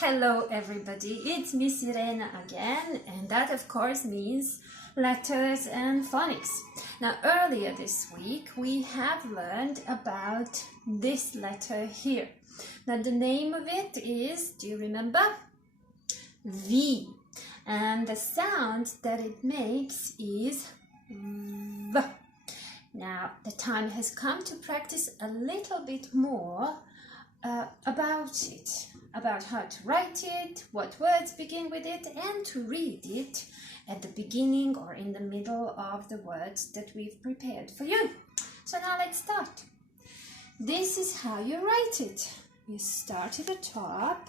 Hello everybody, it's Miss Irena again, and that of course means letters and phonics. Now earlier this week we have learned about this letter here. Now the name of it is, do you remember? V. And the sound that it makes is V. Now the time has come to practice a little bit more about it, about how to write it, what words begin with it, and to read it at the beginning or in the middle of the words that we've prepared for you. So now let's start. This is how you write it. You start at the top,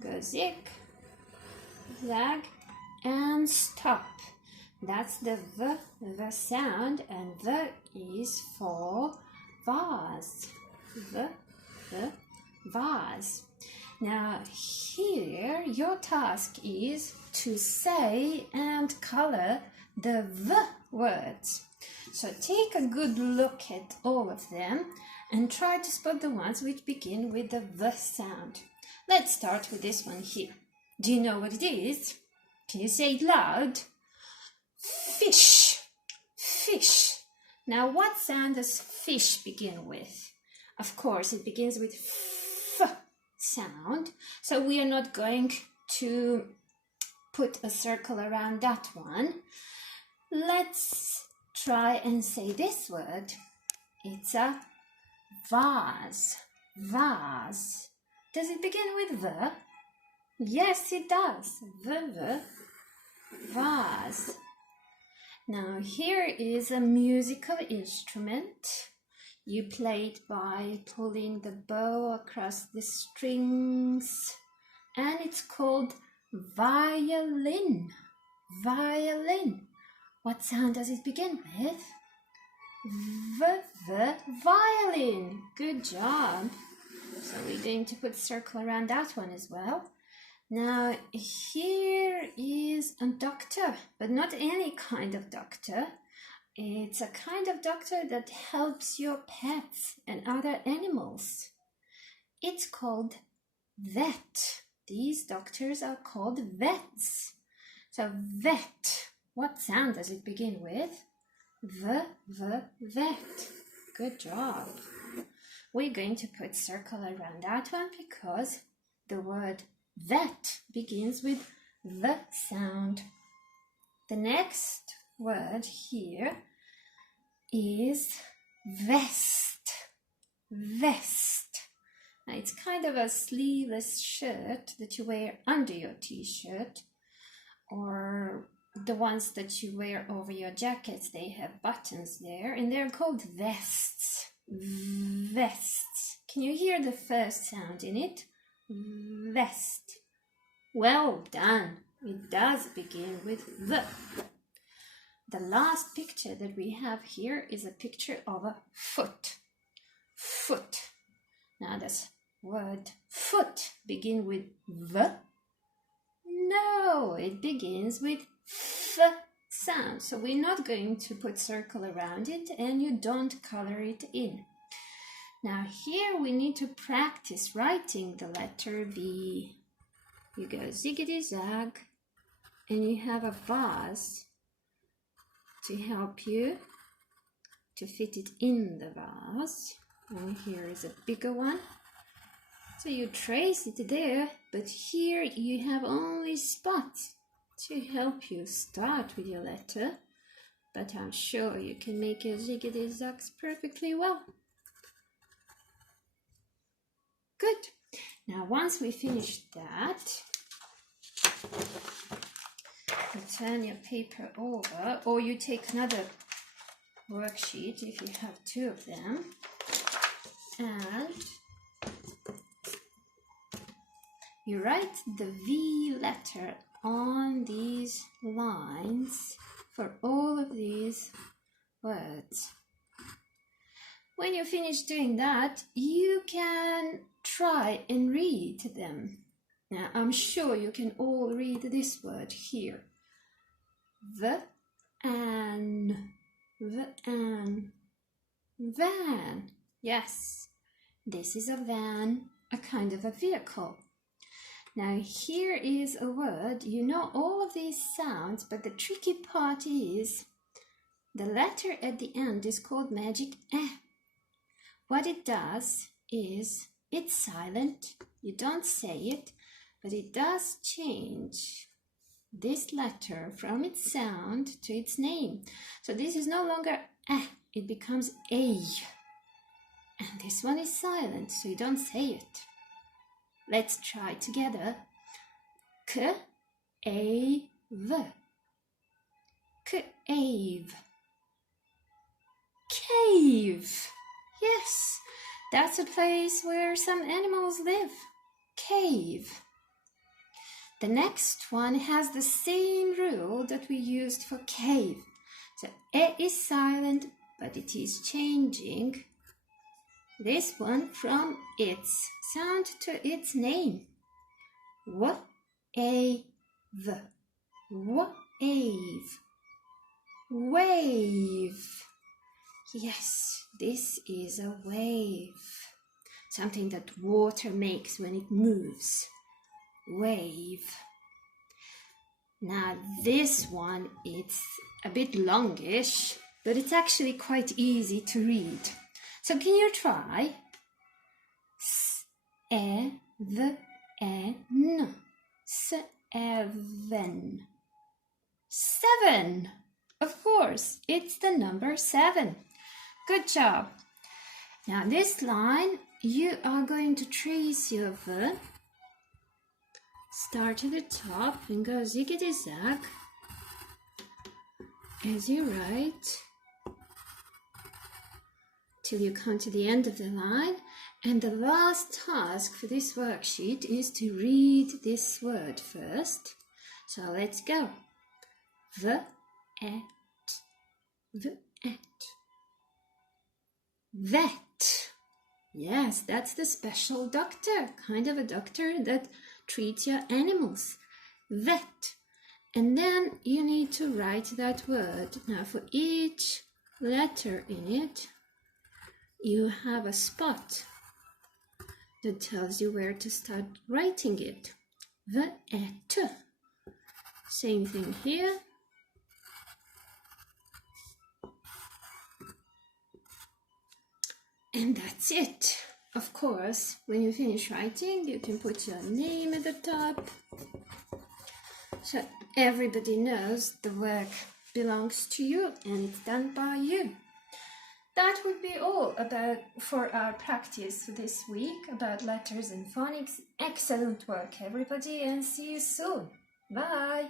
go zig, zag, and stop. That's the V sound, and V is for vase. The vase. Now here your task is to say and color the V words. So take a good look at all of them and try to spot the ones which begin with the V sound. Let's start with this one here. Do you know what it is? Can you say it loud? Fish. Fish. Now what sound does fish begin with? Of course, it begins with F sound, so we are not going to put a circle around that one. Let's try and say this word. It's a vase. Vase. Does it begin with V? Yes, it does. V, vase. Now, here is a musical instrument. You play it by pulling the bow across the strings, and it's called violin. Violin. What sound does it begin with? Violin. Good job. So we're going to put a circle around that one as well. Now here is a doctor, but not any kind of doctor. It's a kind of doctor that helps your pets and other animals. It's called vet. These doctors are called vets. So vet, what sound does it begin with? Vet. Good job. We're going to put circle around that one because the word vet begins with the sound. The next word here is vest. Vest. Now it's kind of a sleeveless shirt that you wear under your t-shirt, or the ones that you wear over your jackets. They have buttons there, and they're called vests. Vests. Can you hear the first sound in it? Vest. Well done. It does begin with V. The last picture that we have here is a picture of a foot. Foot. Now does word foot begin with V? No, it begins with F sound. So we're not going to put circle around it, and you don't color it in. Now here we need to practice writing the letter V. You go ziggity zag, and you have a vase to help you to fit it in the vase. And here is a bigger one. So you trace it there, but here you have only spots to help you start with your letter. But I'm sure you can make your ziggity zags perfectly well. Good. Now once we finish that, you turn your paper over, or you take another worksheet if you have two of them, and you write the V letter on these lines for all of these words. When you finish doing that, you can try and read them. Now, I'm sure you can all read this word here. Van. Van. Yes, this is a van, a kind of a vehicle. Now here is a word. You know all of these sounds, but the tricky part is the letter at the end is called magic eh. What it does is it's silent. You don't say it, but it does change this letter from its sound to its name. So this is no longer eh, it becomes a. And this one is silent, so you don't say it. Let's try together. K-a-v. Cave. Cave. Yes, that's a place where some animals live. Cave. The next one has the same rule that we used for cave. So E is silent, but it is changing this one from its sound to its name. W-a-v. Wave. Wave. Yes, this is a wave. Something that water makes when it moves. Wave. Now this one, it's a bit longish, but it's actually quite easy to read. So can you try? S-e-v-e-n. Seven. 7. Of course, it's the number 7. Good job. Now this line, you are going to trace your V. Start at the top and go ziggity-zag as you write till you come to the end of the line. And the last task for this worksheet is to read this word first. So let's go. Vet. Vet. Yes, that's the special doctor, kind of a doctor that treats your animals. Vet. And then you need to write that word. Now for each letter in it, you have a spot that tells you where to start writing it. Vet. Same thing here. And that's it. Of course, when you finish writing, you can put your name at the top. So everybody knows the work belongs to you and it's done by you. That would be all for our practice this week about letters and phonics. Excellent work, everybody, and see you soon. Bye.